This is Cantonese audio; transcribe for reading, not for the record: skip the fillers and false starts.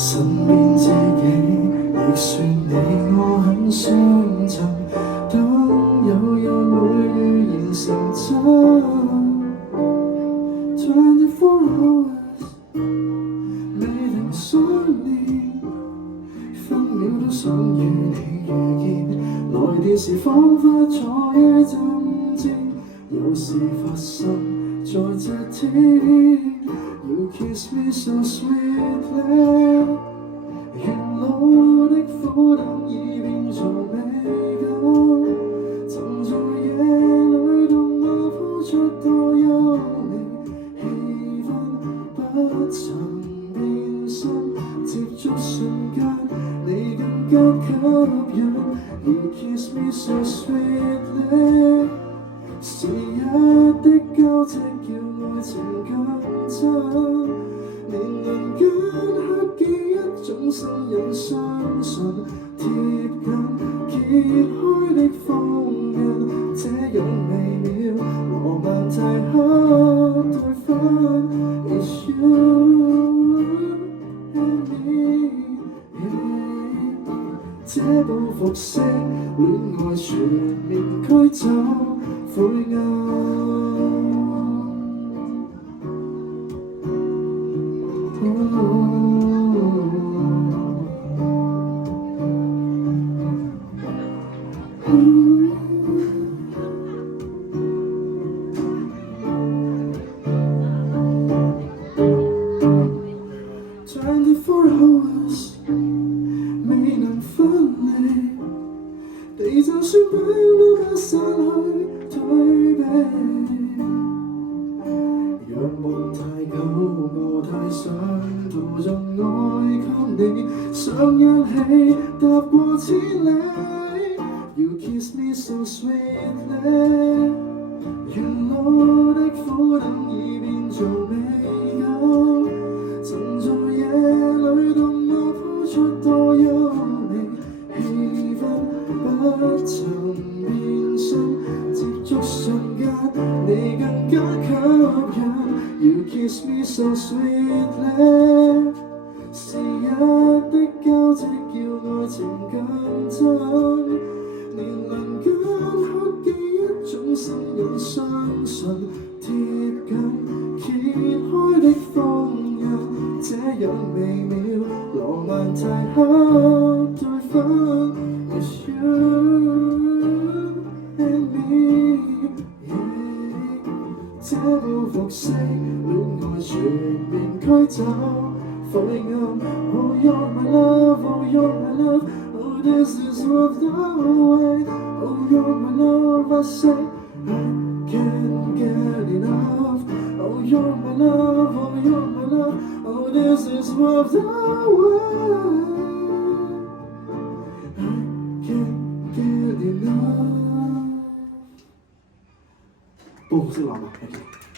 身邊知己亦說你我很相襯，當有日會預言成真。24 hours 未停想念，分秒都想與你遇見，來電時彷彿坐於枕邊，有事發生在這天。You kiss me so sweetly， 沿路的苦等已變做美感，曾在夜裡動我付出多優美，氣氛不曾變心，接觸瞬間你更加吸引。You kiss me so sweetly， 時日的交織叫愛情更真，年輪間刻記一種心癮，相信貼近揭開的封印，這樣微妙羅曼蒂克對分 It's you and me， 這部服飾戀愛全面驅走灰暗。24 hours 未能分離，地就算冰都不散去退避。若夢太久，我太想逃進愛給你，想一起踏過千里。You kiss me so sweetly， 沿路的苦等已變做美感，曾在夜裡動我付出多優美，氣氛不曾變心，接觸瞬間你更加吸引。You kiss me so sweetly， 時日的交織叫愛情更真，年輪間刻記一種心癮，相信貼近揭開的封印，這樣微妙羅曼蒂克對分 It's you and me， 這部服飾戀愛全面驅走灰暗。Oh you're my love， oh you're my love， oh this is love the way， oh you're my love， I say I can't get enough， oh you're my love， oh you're my love， oh this is love the way， I can't get enough。報服飾男啊，